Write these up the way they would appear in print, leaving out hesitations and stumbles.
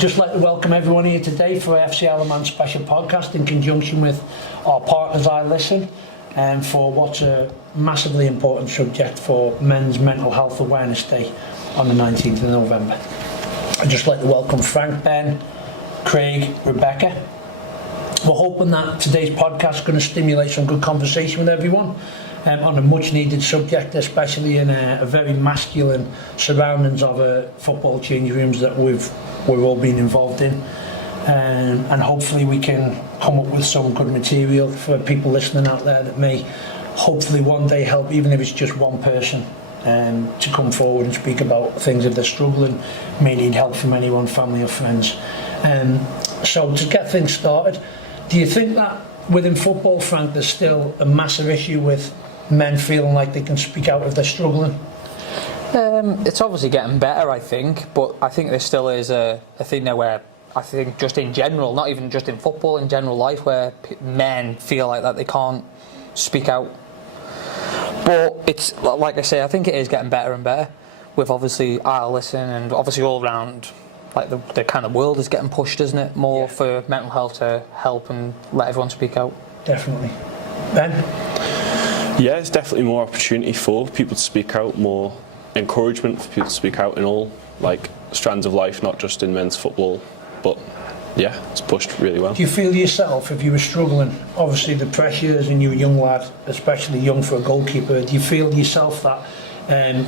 just like to welcome everyone here today for FC Isle of Man special podcast in conjunction with our partners I Listen, and for what's a massively important subject for Men's Mental Health Awareness Day on the 19th of November. I'd just like to welcome Frank, Ben, Craig, Rebecca. We're hoping that today's podcast is going to stimulate some good conversation with everyone on a much needed subject, especially in a very masculine surroundings of football change rooms that we've all been involved in, and hopefully we can come up with some good material for people listening out there that may hopefully one day help, even if it's just one person, to come forward and speak about things if they're struggling, may need help from anyone, family or friends. So to get things started, do you think that within football, Frank, there's still a massive issue with men feeling like they can speak out if they're struggling? It's obviously getting better, I think, but I think there still is a thing there where I think just in general, not even just in football, in general life, where men feel like that they can't speak out. But it's like I say, I think it is getting better and better with obviously I Listen, and obviously all around, like the kind of world is getting pushed, isn't it? More for mental health to help and let everyone speak out. Definitely. Ben? Yeah, it's definitely more opportunity for people to speak out, more encouragement for people to speak out in all strands of life, not just in men's football. But yeah, it's pushed really well. Do you feel yourself, if you were struggling, obviously the pressures, and you're a young lad, especially young for a goalkeeper, do you feel yourself that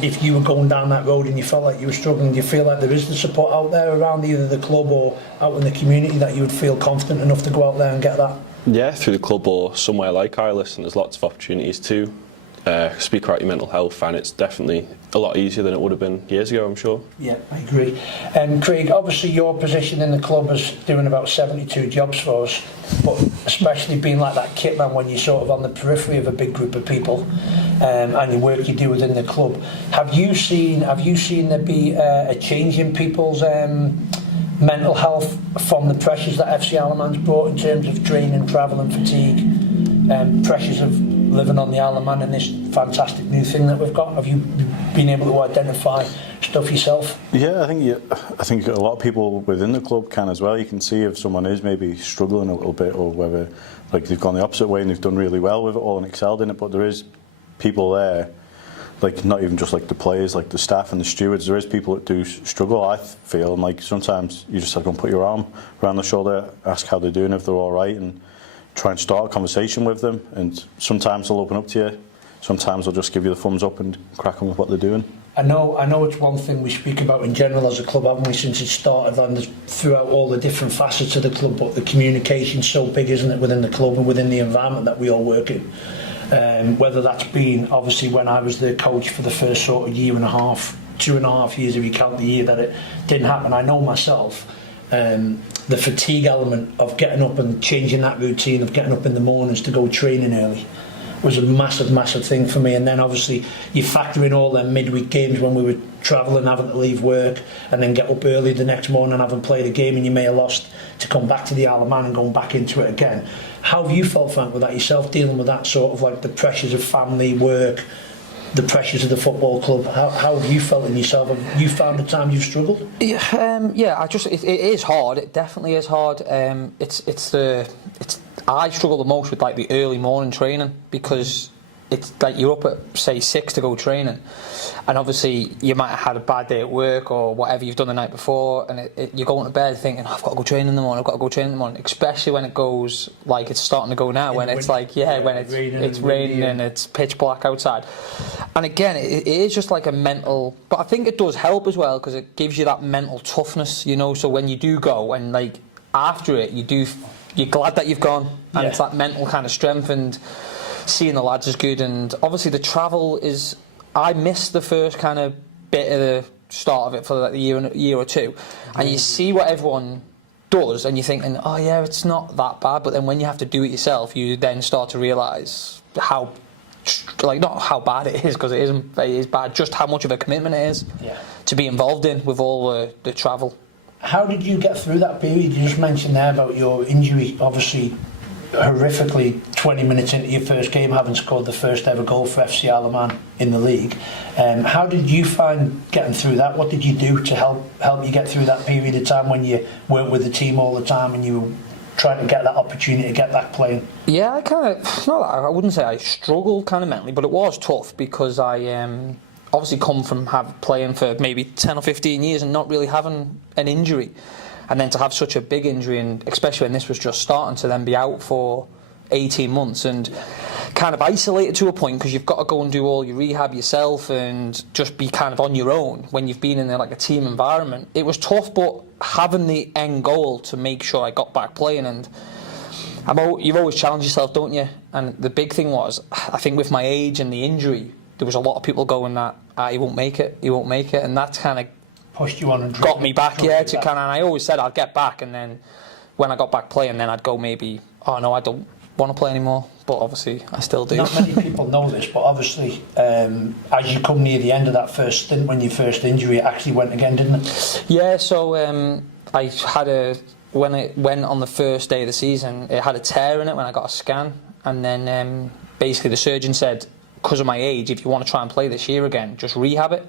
if you were going down that road and you felt like you were struggling, do you feel like there is the support out there around either the club or out in the community that you would feel confident enough to go out there and get that? Yeah, through the club or somewhere like I Listen, there's lots of opportunities to speak about your mental health, and it's definitely a lot easier than it would have been years ago, I'm sure. Yeah, I agree. Craig, obviously your position in the club is doing about 72 jobs for us, but especially being like that kit man when you're sort of on the periphery of a big group of people, and the work you do within the club. Have you seen there be a change in people's mental health from the pressures that FC Isle of Man's brought in terms of training, travel and fatigue, pressures of living on the Isle of Man and this fantastic new thing that we've got? Have you been able to identify stuff yourself? Yeah, I think a lot of people within the club can as well. You can see if someone is maybe struggling a little bit, or whether they've gone the opposite way and they've done really well with it all and excelled in it. But there is people there, not even just the players, the staff and the stewards. There is people that do struggle, I feel, and sometimes you just have to put your arm around their shoulder, ask how they're doing, if they're all right, and try and start a conversation with them. And sometimes they'll open up to you, sometimes they'll just give you the thumbs up and crack on with what they're doing. I know it's one thing we speak about in general as a club, haven't we, since it started, and throughout all the different facets of the club, but the communication's so big, isn't it, within the club and within the environment that we all work in. Whether that's been, obviously, when I was the coach for the first sort of year and a half, 2.5 years if you count the year that it didn't happen. I know myself, the fatigue element of getting up and changing that routine of getting up in the mornings to go training early was a massive thing for me. And then obviously you factor in all them midweek games when we were travelling, having to leave work and then get up early the next morning and having played a game and you may have lost, to come back to the Isle of Man and going back into it again. How have you felt, Frank, with that yourself, dealing with that sort of the pressures of family, work, the pressures of the football club? How have you felt in yourself? Have you found the time you've struggled? Yeah, it is hard. It definitely is hard. I struggle the most with the early morning training, because it's you're up at say 6 to go training, and obviously you might have had a bad day at work or whatever you've done the night before, and you're going to bed thinking, I've got to go train in the morning, especially when it goes it's starting to go now, when it's when it's raining and it's pitch black outside. And again, it is just a mental, but I think it does help as well, because it gives you that mental toughness, so when you do go and after it you're glad that you've gone, and it's that mental kind of strength, and seeing the lads is good. And obviously the travel is, I missed the first kind of bit of the start of it for a year or two, and you see what everyone does and you're thinking, oh yeah, it's not that bad, but then when you have to do it yourself, you then start to realise how, not how bad it is, because it is bad, just how much of a commitment it is to be involved in with all the travel. How did you get through that period? You just mentioned there about your injury. Obviously, horrifically 20 minutes into your first game, having scored the first ever goal for FC Alaman in the league. How did you find getting through that? What did you do to help you get through that period of time when you weren't with the team all the time and you were trying to get that opportunity to get back playing? Yeah, I wouldn't say I struggled kind of mentally, but it was tough because I obviously come from playing for maybe 10 or 15 years and not really having an injury. And then to have such a big injury, and especially when this was just starting, to then be out for 18 months and kind of isolated to a point because you've got to go and do all your rehab yourself and just be kind of on your own when you've been in like a team environment. It was tough, but having the end goal to make sure I got back playing, and you've always challenged yourself, don't you? And the big thing was, I think with my age and the injury, there was a lot of people going that he won't make it, and that's kind of pushed you on and got me back, to kind of. And I always said I'd get back, and then when I got back playing, then I'd go maybe, oh no, I don't want to play anymore. But obviously, I still do. Not many people know this, but obviously, as you come near the end of that first stint, when your first injury, it actually went again, didn't it? Yeah. So I had when it went on the first day of the season, it had a tear in it when I got a scan, and then basically the surgeon said, because of my age, if you want to try and play this year again, just rehab it.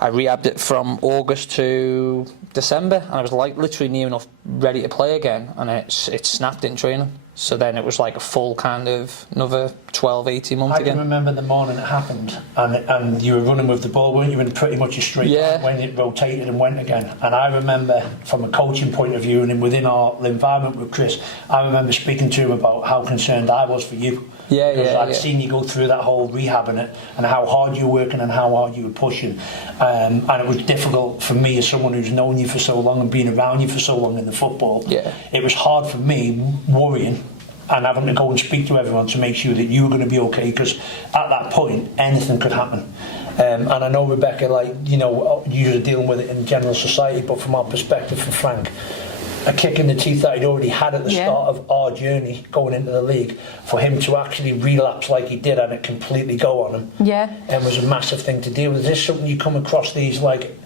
I rehabbed it from August to December, and I was like literally near enough ready to play again, and it snapped in training. So then it was like a full kind of another 12, 18 months again. I can remember the morning it happened, and you were running with the ball, weren't you, in pretty much a straight line when it rotated and went again. And I remember, from a coaching point of view and within our environment with Chris, I remember speaking to him about how concerned I was for you. Because I'd seen you go through that whole rehabbing it and how hard you were working and how hard you were pushing. And it was difficult for me as someone who's known you for so long and been around you for so long in the football. Yeah. It was hard for me worrying and having to go and speak to everyone to make sure that you were going to be okay, because at that point anything could happen. And I know, Rebecca, like, you know, you're dealing with it in general society, but from our perspective, for Frank, a kick in the teeth that he'd already had at the start of our journey going into the league, for him to actually relapse like he did and it completely go on him, and was a massive thing to deal with. Is this something you come across, these, like,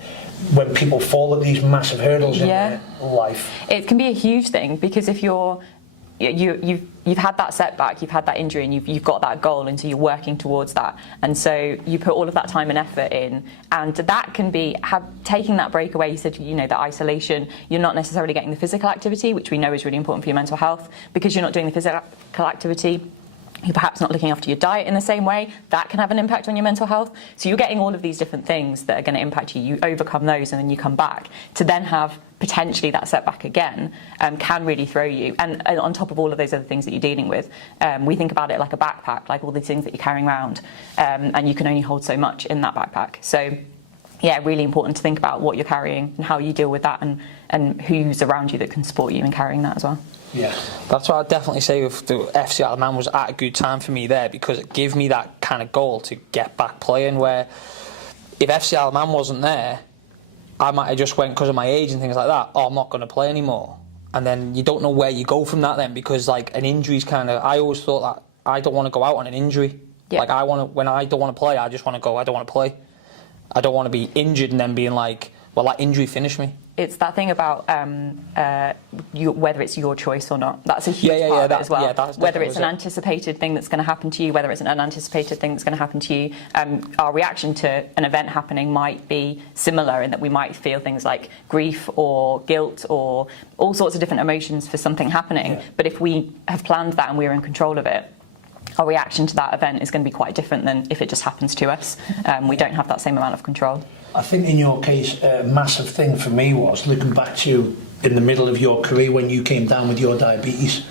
when people fall at these massive hurdles in their life? It can be a huge thing, because if you've had that setback, you've had that injury, and you've got that goal, and so you're working towards that, and so you put all of that time and effort in, and that can be taking that break away. You said, you know, the isolation, you're not necessarily getting the physical activity, which we know is really important for your mental health. Because you're not doing the physical activity, you're perhaps not looking after your diet in the same way. That can have an impact on your mental health. So you're getting all of these different things that are going to impact you. You overcome those, and then you come back. To then have potentially that setback again can really throw you. And on top of all of those other things that you're dealing with, we think about it like a backpack, like all these things that you're carrying around, and you can only hold so much in that backpack. So yeah, really important to think about what you're carrying and how you deal with that, and who's around you that can support you in carrying that as well. Yeah, that's what I'd definitely say with the FC Alaman was at a good time for me there, because it gave me that kind of goal to get back playing, where if FC Alaman wasn't there, I might have just went, because of my age and things like that, oh, I'm not going to play anymore. And then you don't know where you go from that then, because like an injury's kind of, I always thought that I don't want to go out on an injury. Like when I don't want to play, I just want to go, I don't want to play. I don't want to be injured and then being like, well, that injury finished me. It's that thing about whether it's your choice or not. That's a huge part of it as well. Whether it's an anticipated thing that's going to happen to you, whether it's an unanticipated thing that's going to happen to you. Our reaction to an event happening might be similar in that we might feel things like grief or guilt or all sorts of different emotions for something happening. But if we have planned that and we're in control of it, our reaction to that event is going to be quite different than if it just happens to us. We don't have that same amount of control. I think in your case, a massive thing for me was looking back to in the middle of your career when you came down with your diabetes.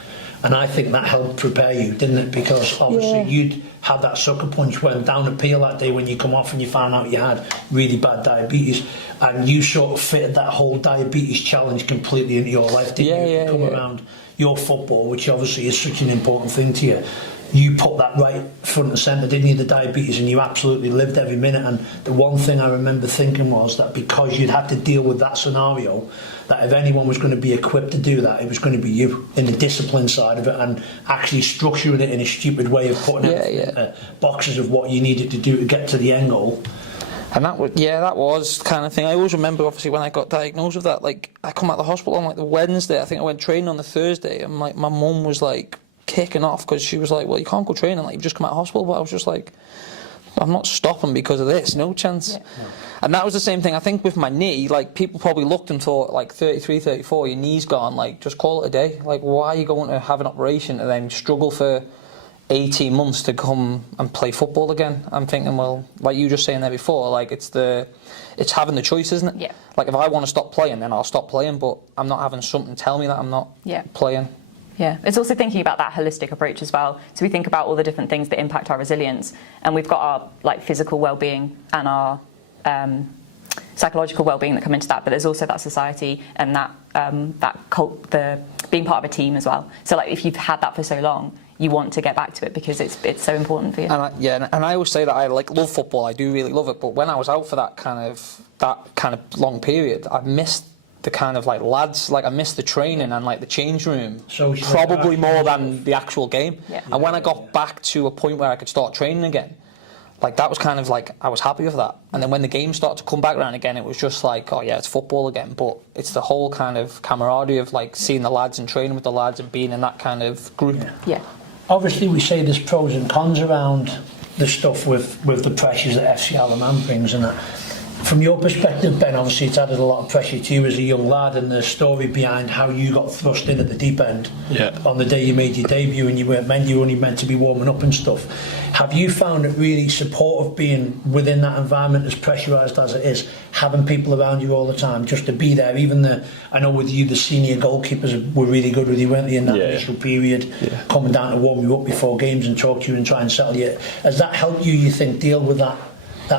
And I think that helped prepare you, didn't it? Because obviously you'd had that sucker punch when down at Peel that day when you come off and you found out you had really bad diabetes, and you sort of fitted that whole diabetes challenge completely into your life, didn't you? Come around your football, which obviously is such an important thing to you. You put that right front and centre, didn't you, the diabetes, and you absolutely lived every minute. And the one thing I remember thinking was that because you'd had to deal with that scenario, that if anyone was going to be equipped to do that, it was going to be you, in the discipline side of it, and actually structuring it in a stupid way of putting into boxes of what you needed to do to get to the end goal. And that was the kind of thing. I always remember, obviously, when I got diagnosed with that, like, I come out of the hospital on like the Wednesday, I think I went training on the Thursday, and like my mum was like, kicking off because she was like, well, you can't go training, like you've just come out of hospital. But I was just like, I'm not stopping because of this, no chance. Yeah. And that was the same thing, I think, with my knee. Like, people probably looked and thought, like, 33, 34, your knee's gone, like, just call it a day. Like, why are you going to have an operation and then struggle for 18 months to come and play football again? I'm thinking, well, like you were just saying there before, like, it's having the choice, isn't it? Yeah. Like, if I want to stop playing, then I'll stop playing, but I'm not having something tell me that I'm not playing. Yeah, it's also thinking about that holistic approach as well. So we think about all the different things that impact our resilience, and we've got our like physical well-being and our psychological well-being that come into that. But there's also that society and that the being part of a team as well. So like if you've had that for so long, you want to get back to it because it's so important for you. And I always say that I like love football. I do really love it. But when I was out for that kind of long period, I missed the kind of like lads, like I missed the training and like the change room probably more than the actual game. Yeah. And when I got back to a point where I could start training again, like that was kind of like I was happy with that. And then when the game started to come back around again, it was just like, oh yeah, it's football again. But it's the whole kind of camaraderie of like seeing the lads and training with the lads and being in that kind of group. Yeah. Obviously, we say there's pros and cons around the stuff with the pressures that FC Alaman brings and that. From your perspective, Ben, obviously it's added a lot of pressure to you as a young lad, and the story behind how you got thrust in at the deep end on the day you made your debut, and you were only meant to be warming up and stuff. Have you found it really supportive being within that environment, as pressurised as it is, having people around you all the time, just to be there? Even I know with you, the senior goalkeepers were really good with you, weren't they, in that initial period, coming down to warm you up before games and talk to you and try and settle you. Has that helped you think, deal with that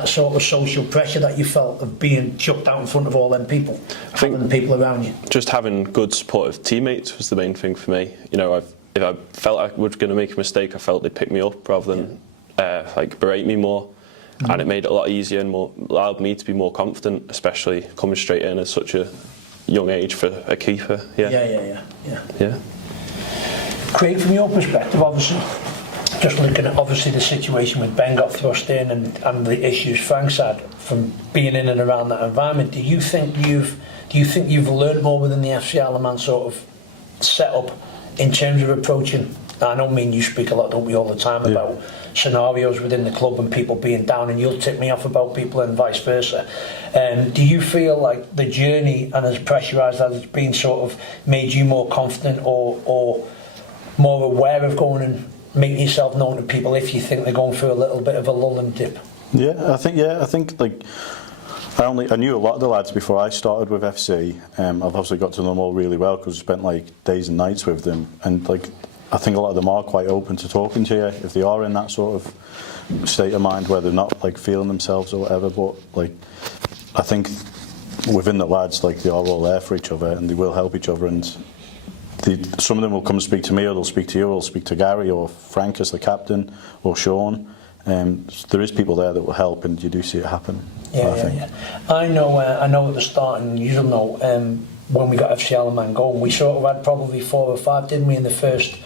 sort of social pressure that you felt of being chucked out in front of all them people, having the people around you? Just having good supportive teammates was the main thing for me. You know, if I felt I was going to make a mistake, I felt they'd pick me up rather than like berate me more. And it made it a lot easier and allowed me to be more confident, especially coming straight in at such a young age for a keeper. Yeah. Craig, from your perspective, obviously, just looking at obviously the situation with Ben got thrust in and the issues Frank's had from being in and around that environment, do you think you've learned more within the FC Alaman sort of setup in terms of approaching? I know me and you speak a lot, don't we, all the time about scenarios within the club and people being down, and you'll tip me off about people and vice versa. Do you feel like the journey, and as pressurised as it's been, sort of made you more confident or more aware of going and making yourself known to people if you think they're going through a little bit of a lull and dip? I think like I knew a lot of the lads before I started with FC. I've obviously got to know them all really well because I spent like days and nights with them, and like I think a lot of them are quite open to talking to you if they are in that sort of state of mind where they're not like feeling themselves or whatever. But like I think within the lads, like they are all there for each other and they will help each other, and some of them will come and speak to me, or they'll speak to you, or they'll speak to Gary or Frank as the captain, or Sean. There is people there that will help, and you do see it happen. I know at the start, and you'll know, when we got FC Alaman going, we sort of had probably 4 or 5, didn't we, in the first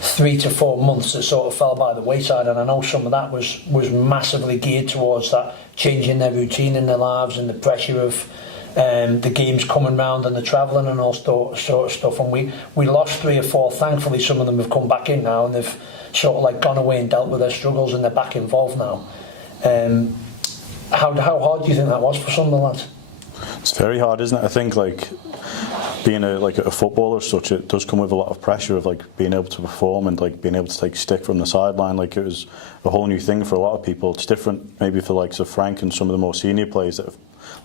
3 to 4 months that sort of fell by the wayside, and I know some of that was massively geared towards that changing their routine in their lives and the pressure of the games coming round and the travelling and all sort of stuff, and we lost 3 or 4. Thankfully some of them have come back in now and they've sort of like gone away and dealt with their struggles and they're back involved now. How hard do you think that was for some of the lads? It's very hard, isn't it? I think like being a footballer as such, it does come with a lot of pressure of like being able to perform and like being able to take stick from the sideline. Like it was a whole new thing for a lot of people. It's different maybe for likes of Frank and some of the more senior players that have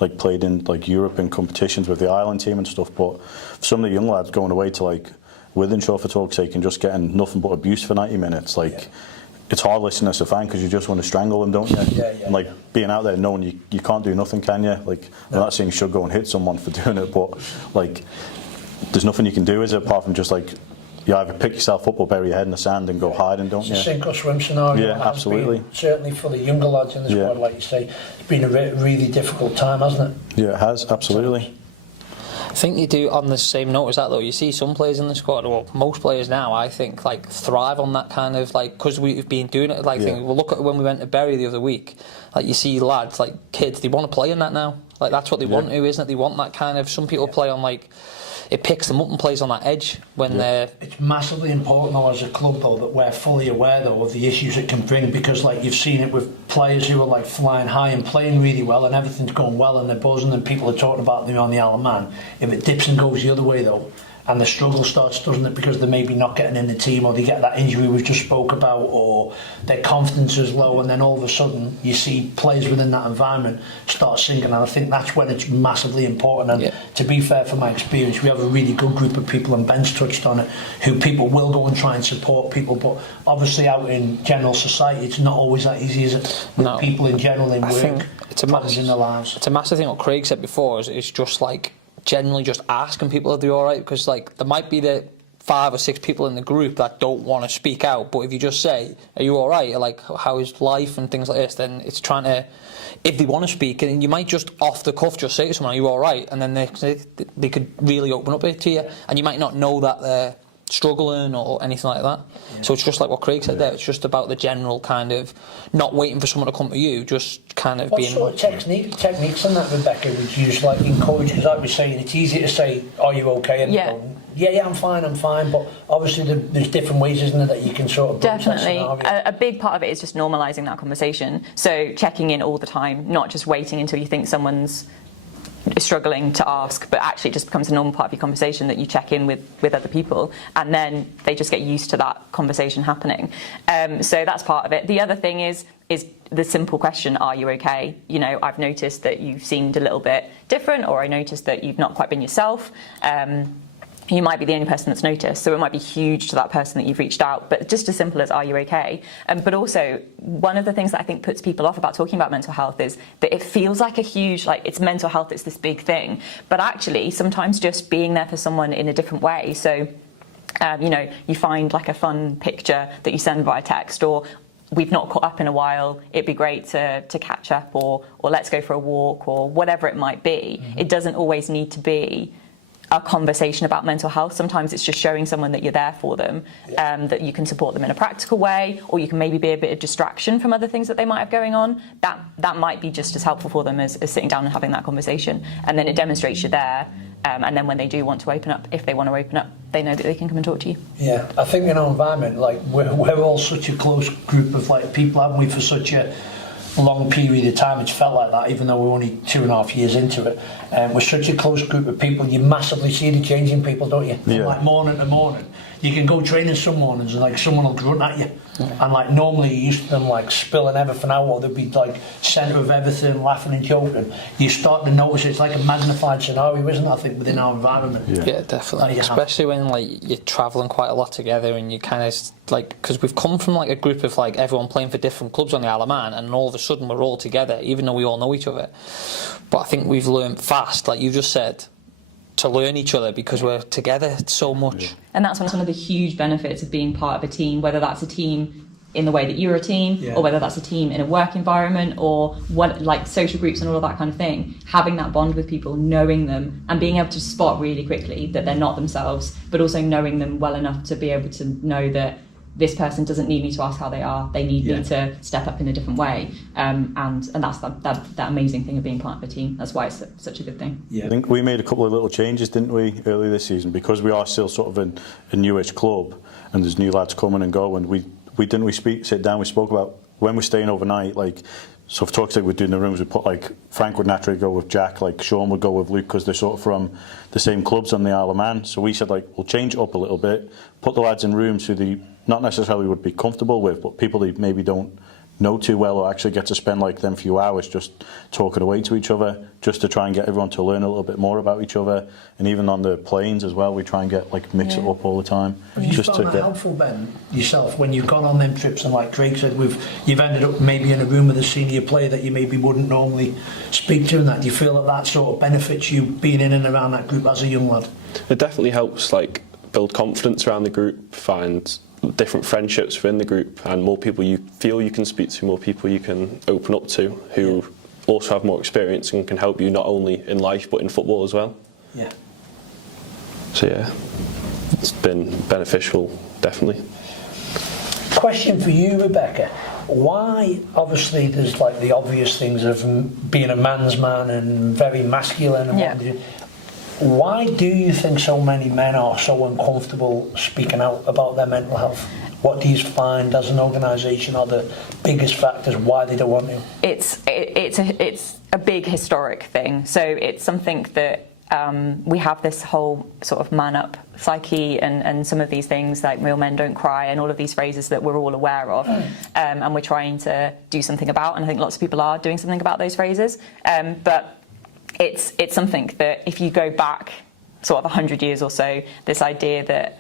like played in like European competitions with the Ireland team and stuff, but for some of the young lads going away to like Wythenshawe for talk's sake and just getting nothing but abuse for 90 minutes, like it's hard listening as a fan because you just want to strangle them, don't you? And like being out there knowing you can't do nothing, can you? Like I'm not saying you should go and hit someone for doing it, but like there's nothing you can do, is it, apart from just like you either pick yourself up or bury your head in the sand and go hiding, don't you? It's a sink or swim scenario. Yeah, absolutely. Certainly for the younger lads in the squad, like you say, it's been a really difficult time, hasn't it? Yeah, it has, absolutely. I think you do, on the same note as that though, you see some players in the squad, well most players now I think like thrive on that kind of like, because we've been doing it, like well, look at when we went to Bury the other week, like you see lads, like kids, they want to play in that now, like that's what they want to, isn't it? They want that kind of, some people play on like it picks them up and plays on that edge when they're. It's massively important though as a club though that we're fully aware though of the issues it can bring, because like you've seen it with players who are like flying high and playing really well and everything's going well and they're buzzing and people are talking about them on the Isle of Man. If it dips and goes the other way though, and the struggle starts, doesn't it, because they're maybe not getting in the team, or they get that injury we've just spoke about, or their confidence is low, and then all of a sudden you see players within that environment start sinking, and I think that's when it's massively important. And to be fair, from my experience, we have a really good group of people, and Ben's touched on it, who people will go and try and support people, but obviously out in general society it's not always that easy, is it? No. People in general in work, it's a problems in their lives. It's a massive thing what Craig said before, is just like generally just asking people if they're alright, because like there might be the 5 or 6 people in the group that don't want to speak out, but if you just say, are you alright, or like how is life and things like this, then it's trying to, if they want to speak, and you might just off the cuff just say to someone, are you alright, and then they could really open up to you, and you might not know that they're struggling or anything like that. So it's just like what Craig said there, it's just about the general kind of not waiting for someone to come to you, just kind of what being. What sort of techniques in that, Rebecca, would you like encourage? Because I was saying it's easy to say, are you okay, and go, yeah, I'm fine, but obviously there's different ways, isn't there, that you can sort of definitely a big part of it is just normalising that conversation, so checking in all the time, not just waiting until you think someone's struggling to ask, but actually it just becomes a normal part of your conversation that you check in with other people, and then they just get used to that conversation happening. So that's part of it. The other thing is the simple question, are you okay? You know, I've noticed that you've seemed a little bit different, or I noticed that you've not quite been yourself. You might be the only person that's noticed, so it might be huge to that person that you've reached out, but just as simple as, are you okay? But also, one of the things that I think puts people off about talking about mental health is that it feels like a huge, like it's mental health, it's this big thing, but actually sometimes just being there for someone in a different way. So, you know, you find like a fun picture that you send via text, or we've not caught up in a while, it'd be great to catch up, or let's go for a walk, or whatever it might be. It doesn't always need to be a conversation about mental health. Sometimes it's just showing someone that you're there for them, that you can support them in a practical way, or you can maybe be a bit of distraction from other things that they might have going on. That might be just as helpful for them as sitting down and having that conversation. And then it demonstrates you're there, and then when they do want to open up, if they want to open up, they know that they can come and talk to you. Yeah, I think in our environment, like we're all such a close group of like people, haven't we, for such a long period of time. It's felt like that, even though we're only 2.5 years into it. We're such a close group of people. You massively see the change in people, don't you? From like morning to morning. You can go training some mornings and like someone will grunt at you, and like normally you used to them like spilling everything out, or they'd be like centre of everything, laughing and joking. You start to notice it's like a magnified scenario, isn't it? I think within our environment. Yeah, definitely. Especially when like you're travelling quite a lot together, and you kind of like, because we've come from like a group of like everyone playing for different clubs on the Isle of Man, and all of a sudden we're all together, even though we all know each other. But I think we've learned fast, like you just said, to learn each other because we're together so much. And that's one of the huge benefits of being part of a team, whether that's a team in the way that you're a team, or whether that's a team in a work environment, or what, like social groups and all of that kind of thing. Having that bond with people, knowing them, and being able to spot really quickly that they're not themselves, but also knowing them well enough to be able to know that this person doesn't need me to ask how they are, they need me to step up in a different way, and that's that amazing thing of being part of a team. That's why it's such a good thing. I think we made a couple of little changes, didn't we, early this season, because we are still sort of a newish club and there's new lads coming and going. We sit down, we spoke about when we're staying overnight, like, so for talk's sake, we're doing the rooms, we put like, Frank would naturally go with Jack, like Sean would go with Luke, because they're sort of from the same clubs on the Isle of Man. So we said, like, we'll change it up a little bit, put the lads in rooms who they not necessarily would be comfortable with, but people they maybe don't know too well, or actually get to spend like them few hours just talking away to each other, just to try and get everyone to learn a little bit more about each other. And even on the planes as well, we try and get like mix it up all the time. Have you found that helpful, Ben, yourself, when you've gone on them trips, and like Craig said, you've ended up maybe in a room with a senior player that you maybe wouldn't normally speak to, and that, do you feel that sort of benefits you being in and around that group as a young lad? It definitely helps like build confidence around the group, find different friendships within the group, and more people you feel you can speak to, more people you can open up to, who also have more experience and can help you not only in life but in football as well. Yeah. So yeah, it's been beneficial, definitely. Question for you, Rebecca. Why, obviously there's like the obvious things of being a man's man and very masculine and what. Why do you think so many men are so uncomfortable speaking out about their mental health? What do you find as an organisation are the biggest factors why they don't want to? It's a big historic thing. So it's something that we have this whole sort of man up psyche and some of these things like real men don't cry and all of these phrases that we're all aware of, and we're trying to do something about. And I think lots of people are doing something about those phrases. But it's something that if you go back sort of 100 years or so, this idea that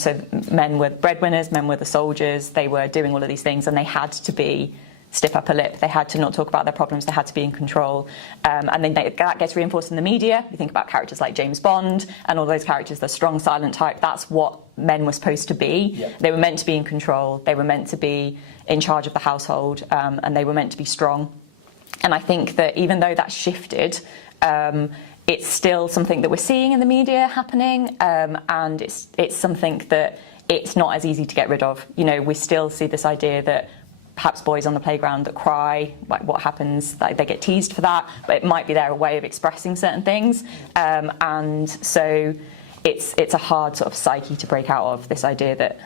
so men were breadwinners, men were the soldiers, they were doing all of these things and they had to be stiff upper lip, they had to not talk about their problems, they had to be in control. And then that gets reinforced in the media. You think about characters like James Bond and all those characters, the strong, silent type, that's what men were supposed to be. Yeah. They were meant to be in control, they were meant to be in charge of the household, and they were meant to be strong. And I think that even though that's shifted, it's still something that we're seeing in the media happening, and it's something that it's not as easy to get rid of. You know, we still see this idea that perhaps boys on the playground that cry, like what happens, like they get teased for that, but it might be their way of expressing certain things, and so it's a hard sort of psyche to break out of, this idea that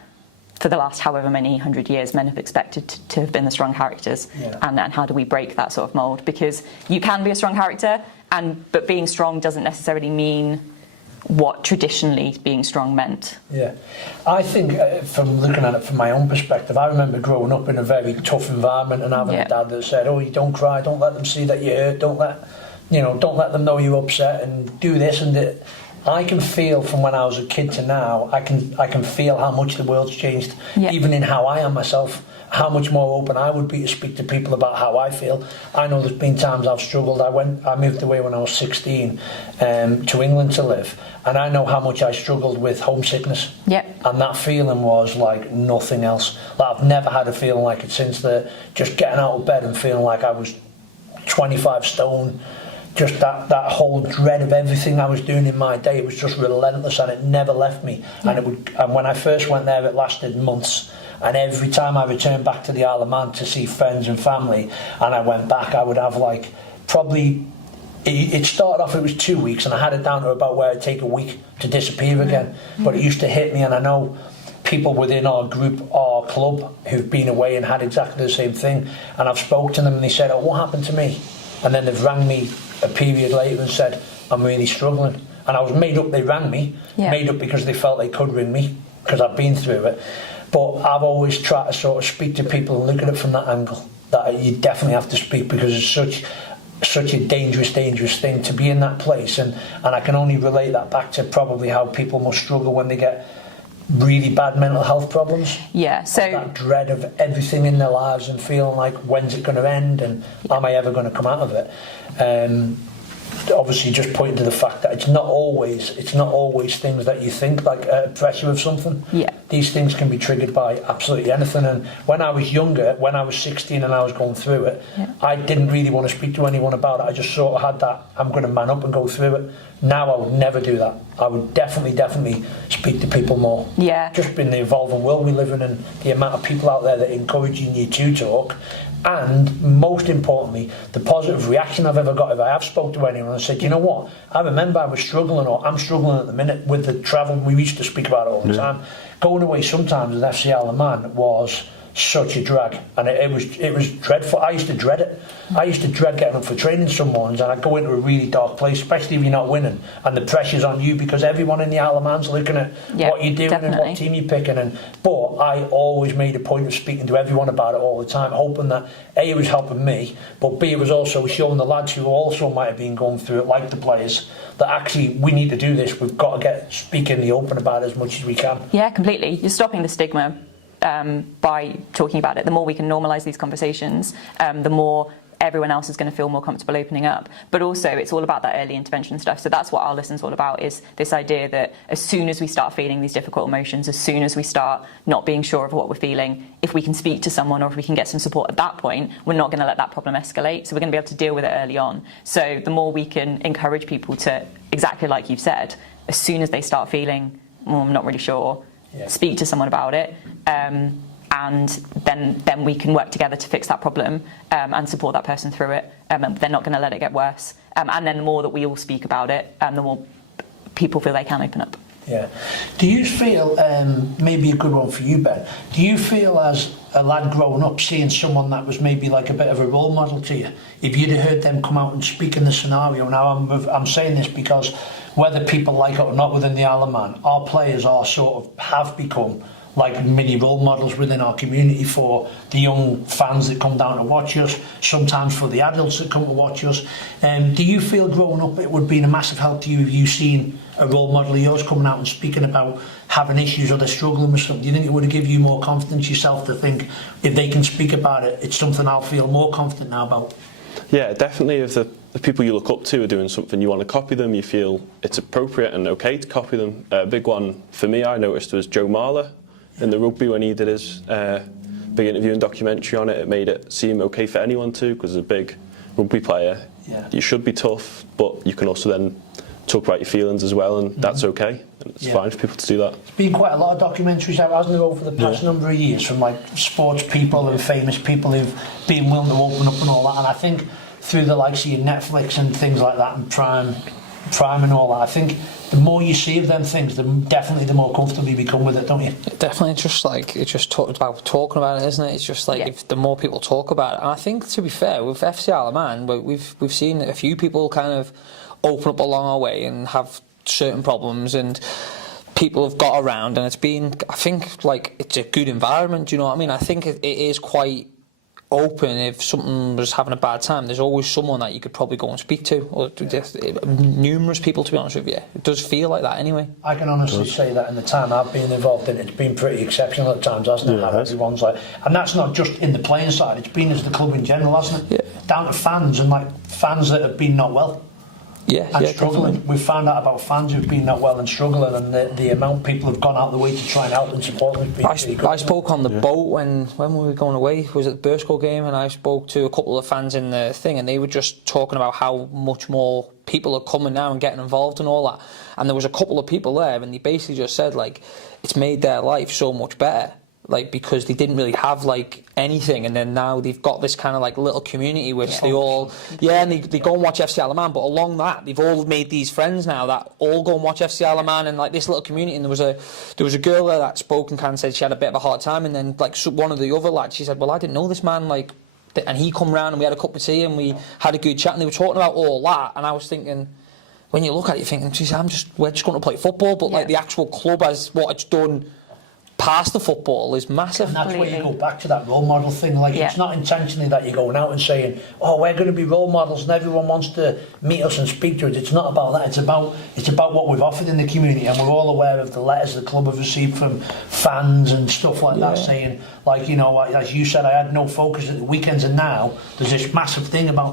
for the last however many 100 years men have expected to have been the strong characters. Yeah. And how do we break that sort of mould? Because you can be a strong character, but being strong doesn't necessarily mean what traditionally being strong meant. Yeah, I think from looking at it from my own perspective, I remember growing up in a very tough environment and having a dad that said, "Oh, you don't cry, don't let them see that you're hurt, don't let them know you're upset, and do this and that." I can feel from when I was a kid to now, I can feel how much the world's changed, even in how I am myself, how much more open I would be to speak to people about how I feel. I know there's been times I've struggled. I moved away when I was 16 to England to live, and I know how much I struggled with homesickness. And that feeling was like nothing else. Like I've never had a feeling like it since just getting out of bed and feeling like I was 25 stone. Just that whole dread of everything I was doing in my day, it was just relentless and it never left me. And when I first went there, it lasted months. And every time I returned back to the Isle of Man to see friends and family, and I went back, I would have like probably, it started off, it was 2 weeks, and I had it down to about where it'd take a week to disappear again. But it used to hit me, and I know people within our group, our club, who've been away and had exactly the same thing. And I've spoke to them and they said, "Oh, what happened to me?" And then they've rang me a period later and said, "I'm really struggling." And I was made up, they rang me, made up because they felt they could ring me, because I've been through it. But I've always tried to sort of speak to people and look at it from that angle, that you definitely have to speak, because it's such a dangerous thing to be in that place. And I can only relate that back to probably how people must struggle when they get really bad mental health problems. So that dread of everything in their lives and feeling like, when's it going to end and am I ever going to come out of it? Obviously just pointing to the fact that it's not always things that you think, like pressure of something. These things can be triggered by absolutely anything. And when I was younger, when I was 16 and I was going through it, I didn't really want to speak to anyone about it. I just sort of had that, I'm going to man up and go through it. Now I would never do that. I would definitely speak to people more. Just in the evolving world we live in, and the amount of people out there that are encouraging you to talk. And most importantly, the positive reaction I've ever got if I have spoke to anyone and said, "You know what, I remember I was struggling, or I'm struggling at the minute with the travel." We used to speak about it all the time. Going away sometimes with FC Isle of Man was such a drag, and it was dreadful. I used to dread it. I used to dread getting up for training some mornings, and I'd go into a really dark place, especially if you're not winning, and the pressure's on you because everyone in the Isle of Man's looking at what you're doing and what team you're picking. But I always made a point of speaking to everyone about it all the time, hoping that A, it was helping me, but B, it was also showing the lads who also might have been going through it, like the players, that actually we need to do this. We've got to speak in the open about it as much as we can. Yeah, completely. You're stopping the stigma by talking about it. The more we can normalise these conversations, the more everyone else is going to feel more comfortable opening up. But also it's all about that early intervention stuff. So that's what our Listen's all about, is this idea that as soon as we start feeling these difficult emotions, as soon as we start not being sure of what we're feeling, if we can speak to someone or if we can get some support at that point, we're not going to let that problem escalate. So we're going to be able to deal with it early on. So the more we can encourage people to, exactly like you've said, as soon as they start feeling, I'm not really sure, speak to someone about it, and then we can work together to fix that problem and support that person through it. And they're not going to let it get worse. And then the more that we all speak about it, the more people feel they can open up. Yeah. Do you feel, maybe a good one for you, Ben, do you feel as a lad growing up seeing someone that was maybe like a bit of a role model to you, if you'd have heard them come out and speak in the scenario? Now I'm saying this because whether people like it or not within the Isle of Man, our players are sort of have become like mini role models within our community for the young fans that come down to watch us, sometimes for the adults that come to watch us. Do you feel growing up it would be a massive help to you if you seen a role model of yours coming out and speaking about having issues or they're struggling with something? Do you think it would have given you more confidence yourself to think if they can speak about it, it's something I'll feel more confident now about? Yeah, definitely. If the people you look up to are doing something, you want to copy them, you feel it's appropriate and okay to copy them. A big one for me I noticed was Joe Marler in the rugby when he did his big interview and documentary on it. It made it seem okay for anyone to, because as a big rugby player, you should be tough, but you can also then talk about your feelings as well, and that's okay. And it's fine for people to do that. There's been quite a lot of documentaries out, hasn't there, over the past number of years, from like sports people and famous people who've been willing to open up and all that. And I think through the likes of your Netflix and things like that, and Prime and all that, I think the more you see of them things, definitely the more comfortable you become with it, don't you? Definitely, it's just talking about it, isn't it? It's just like if the more people talk about it, and I think to be fair, with FC Isle of Man, we've seen a few people kind of open up along our way and have certain problems, and people have got around, and it's been, I think, like it's a good environment. Do you know what I mean? I think it is quite open. If something was having a bad time, there's always someone that you could probably go and speak to, or numerous people, to be honest with you. It does feel like that anyway. I can honestly say that in the time I've been involved in it, it's been pretty exceptional at times, hasn't it? How everyone's like, and that's not just in the playing side, it's been as the club in general, hasn't it? Down to fans, and like fans that have been not well. And struggling. Definitely. We've found out about fans who've been not well and struggling, and the amount people have gone out of the way to try and help and support them has been pretty good. I spoke on the boat when we were going away. Was it the Bursko game? And I spoke to a couple of fans in the thing, and they were just talking about how much more people are coming now and getting involved and all that. And there was a couple of people there, and they basically just said like it's made their life so much better. Like, because they didn't really have like anything, and then now they've got this kind of like little community which they all and they go and watch FC Isle of Man, but along that they've all made these friends now that all go and watch FC Isle of Man, and like this little community. And there was a girl there that spoke and kind of said she had a bit of a hard time, and then like one of the other lads, she said, well, I didn't know this man, like, and he come round and we had a cup of tea and we had a good chat, and they were talking about all that. And I was thinking, when you look at it, you're thinking, geez, we're just going to play football, but like the actual club as what it's done past the football is massive. And that's where you go back to that role model thing. Like, it's not intentionally that you're going out and saying, oh, we're going to be role models and everyone wants to meet us and speak to us. It's not about that. It's about what we've offered in the community, and we're all aware of the letters the club have received from fans and stuff like that, saying, like, you know, as you said, I had no focus at the weekends, and now there's this massive thing about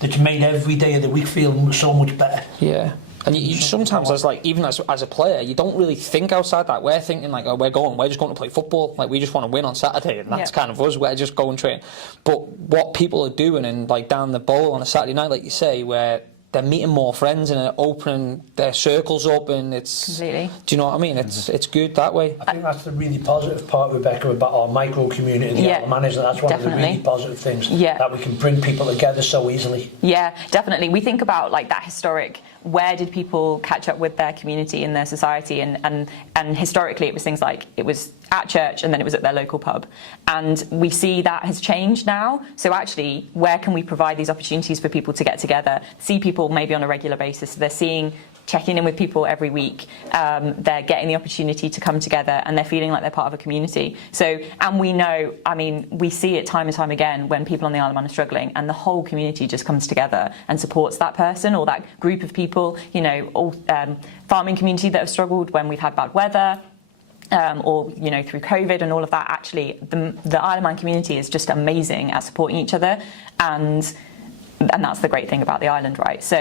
that's made every day of the week feel so much better. Yeah. And you sometimes, as like, even as a player, you don't really think outside that. We're thinking like, oh, we're just going to play football. Like, we just want to win on Saturday, and that's kind of us. We're just going train. But what people are doing, and like down the bowl on a Saturday night, like you say, where they're meeting more friends and opening their circles up, and it's completely. Do you know what I mean? It's good that way. I think that's the really positive part, Rebecca, about our micro community, the Isle of Man, isn't it? That's one of the really positive things, that we can bring people together so easily. Yeah, definitely. We think about like that historic, where did people catch up with their community and their society, and historically it was things like it was at church and then it was at their local pub, and we see that has changed now. So actually, where can we provide these opportunities for people to get together, see people maybe on a regular basis? So they're checking in with people every week, they're getting the opportunity to come together, and they're feeling like they're part of a community. So, and we know, I mean, we see it time and time again when people on the Isle of Man are struggling, and the whole community just comes together and supports that person or that group of people, you know, all farming community that have struggled when we've had bad weather, or, you know, through COVID and all of that. Actually, the Isle of Man community is just amazing at supporting each other, and that's the great thing about the island, right? So,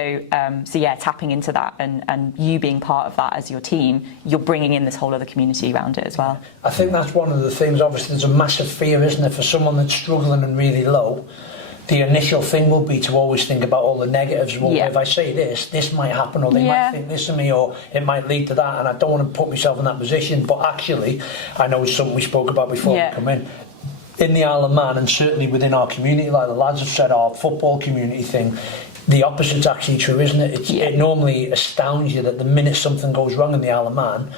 yeah, tapping into that and you being part of that as your team, you're bringing in this whole other community around it as well. I think that's one of the things. Obviously, there's a massive fear, isn't there, for someone that's struggling and really low. The initial thing will be to always think about all the negatives. Well, if I say this might happen, or they might think this of me, or it might lead to that, and I don't want to put myself in that position. But actually, I know it's something we spoke about before we come in the Isle of Man, and certainly within our community, like the lads have said, our football community thing, the opposite's actually true, isn't it? It normally astounds you that the minute something goes wrong in the Isle of Man,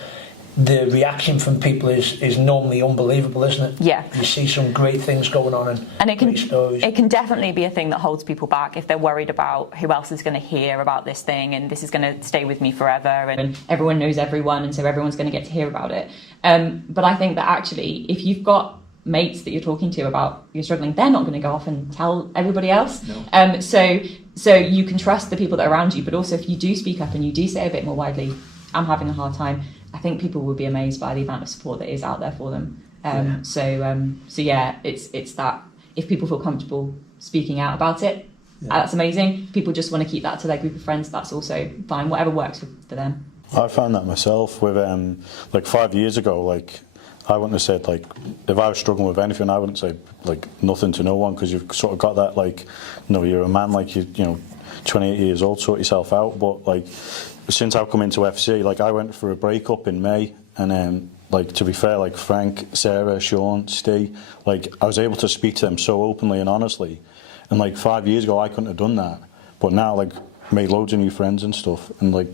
the reaction from people is normally unbelievable, isn't it? Yeah. You see some great things going on and great stories. It can definitely be a thing that holds people back if they're worried about who else is going to hear about this thing and this is going to stay with me forever and everyone knows everyone and so everyone's going to get to hear about it. But I think that actually if you've got mates that you're talking to about you're struggling, they're not going to go off and tell everybody else. No. So you can trust the people that are around you, but also if you do speak up and you do say a bit more widely, I'm having a hard time, I think people will be amazed by the amount of support that is out there for them. So yeah, it's that if people feel comfortable speaking out about it, that's amazing. People just want to keep that to their group of friends, that's also fine, whatever works for them. I found that myself with like 5 years ago, like I wouldn't have said, like, if I was struggling with anything, I wouldn't say like nothing to no one, because you've sort of got that, like, you know, you're a man, like you know 28 years old, sort yourself out. But like since I've come into FC, like I went for a breakup in May, and like, to be fair, like Frank, Sarah, Sean, Steve, like I was able to speak to them so openly and honestly, and like 5 years ago I couldn't have done that, but now like made loads of new friends and stuff. And like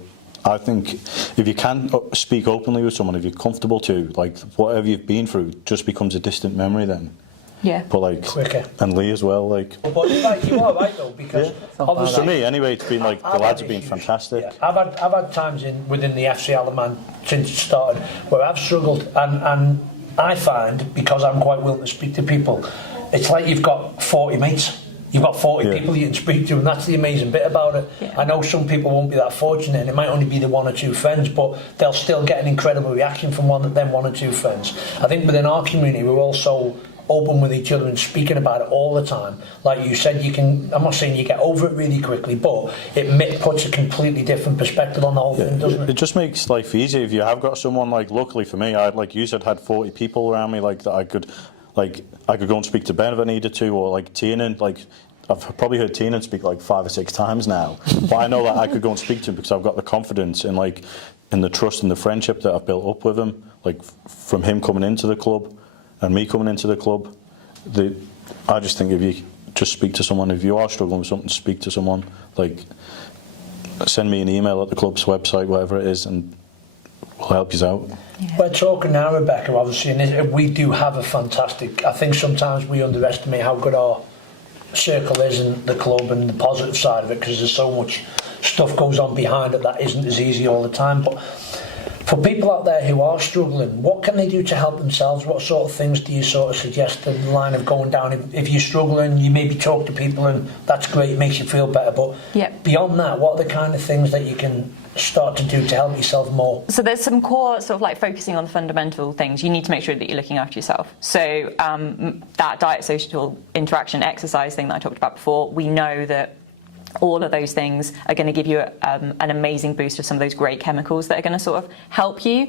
I think if you can speak openly with someone, if you're comfortable to, like whatever you've been through just becomes a distant memory then. Yeah. But like Quicker. And Lee as well, like. But like, you are right though, because obviously For me anyway, it's been like the lads have been fantastic. Yeah. I've had times within the FC Isle of Man since it started where I've struggled, and I find, because I'm quite willing to speak to people, it's like you've got 40 mates. You've got 40 people you can speak to, and that's the amazing bit about it. Yeah. I know some people won't be that fortunate, and it might only be the one or two friends, but they'll still get an incredible reaction from one or two friends. I think within our community, we're all so open with each other and speaking about it all the time. Like you said, you can, I'm not saying you get over it really quickly, but it puts a completely different perspective on the whole thing, doesn't it? It just makes life easier if you have got someone, like luckily for me, I like you said, had 40 people around me, like that I could go and speak to Ben if I needed to, or like Tiernan, like I've probably heard Tiernan speak like 5 or 6 times now, but I know that I could go and speak to him because I've got the confidence and like in the trust and the friendship that I've built up with him, like from him coming into the club and me coming into the club. I just think if you just speak to someone, if you are struggling with something, speak to someone, like send me an email at the club's website, whatever it is, and we'll help you out. Yeah. We're talking now, Rebecca, obviously, and we do have a fantastic, I think sometimes we underestimate how good our circle is in the club and the positive side of it, because there's so much stuff goes on behind it that isn't as easy all the time. But for people out there who are struggling, what can they do to help themselves? What sort of things do you sort of suggest in the line of going down? If you're struggling, you maybe talk to people and that's great, it makes you feel better. But beyond that, what are the kind of things that you can start to do to help yourself more? So there's some core sort of like focusing on the fundamental things. You need to make sure that you're looking after yourself. So that diet, social interaction, exercise thing that I talked about before, we know that all of those things are going to give you an amazing boost of some of those great chemicals that are going to sort of help you.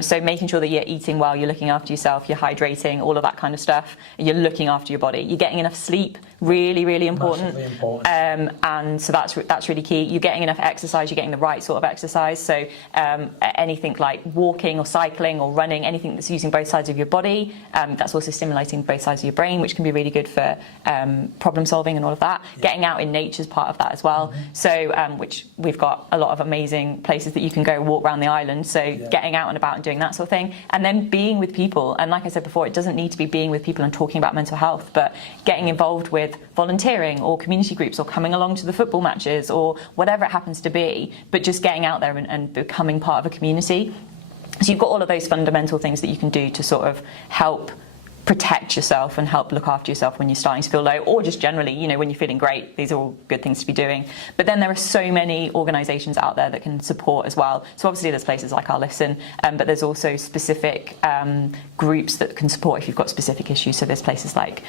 So making sure that you're eating well, you're looking after yourself, you're hydrating, all of that kind of stuff. You're looking after your body. You're getting enough sleep, really, really important. Massively important. And so that's really key. You're getting enough exercise, you're getting the right sort of exercise. So anything like walking or cycling or running, anything that's using both sides of your body, that's also stimulating both sides of your brain, which can be really good for problem solving and all of that. Yeah. Getting out in nature is part of that as well. Mm-hmm. So which we've got a lot of amazing places that you can go walk around the island. So getting out and about and doing that sort of thing. And then being with people. And like I said before, it doesn't need to be being with people and talking about mental health, but getting involved with volunteering or community groups or coming along to the football matches or whatever it happens to be, but just getting out there and becoming part of a community. So you've got all of those fundamental things that you can do to sort of help protect yourself and help look after yourself when you're starting to feel low, or just generally, you know, when you're feeling great. These are all good things to be doing. But then there are so many organisations out there that can support as well. So obviously there's places like Our Listen, but there's also specific groups that can support if you've got specific issues. So there's places like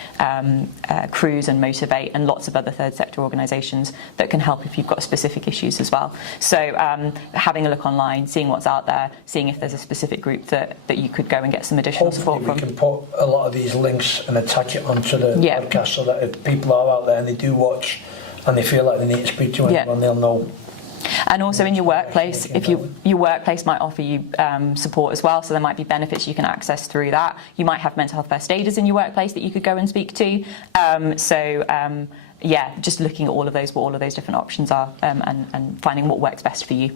Cruise and Motivate and lots of other third sector organisations that can help if you've got specific issues as well. So having a look online, seeing what's out there, seeing if there's a specific group that you could go and get some additional support from. We can put a lot of these links and attach it onto the podcast, so that if people are out there and they do watch and they feel like they need to speak to anyone, they'll know. And also in your workplace, if your workplace might offer you support as well, so there might be benefits you can access through that. You might have mental health first aiders in your workplace that you could go and speak to. yeah, just looking at all of those, what all of those different options are, and finding what works best for you.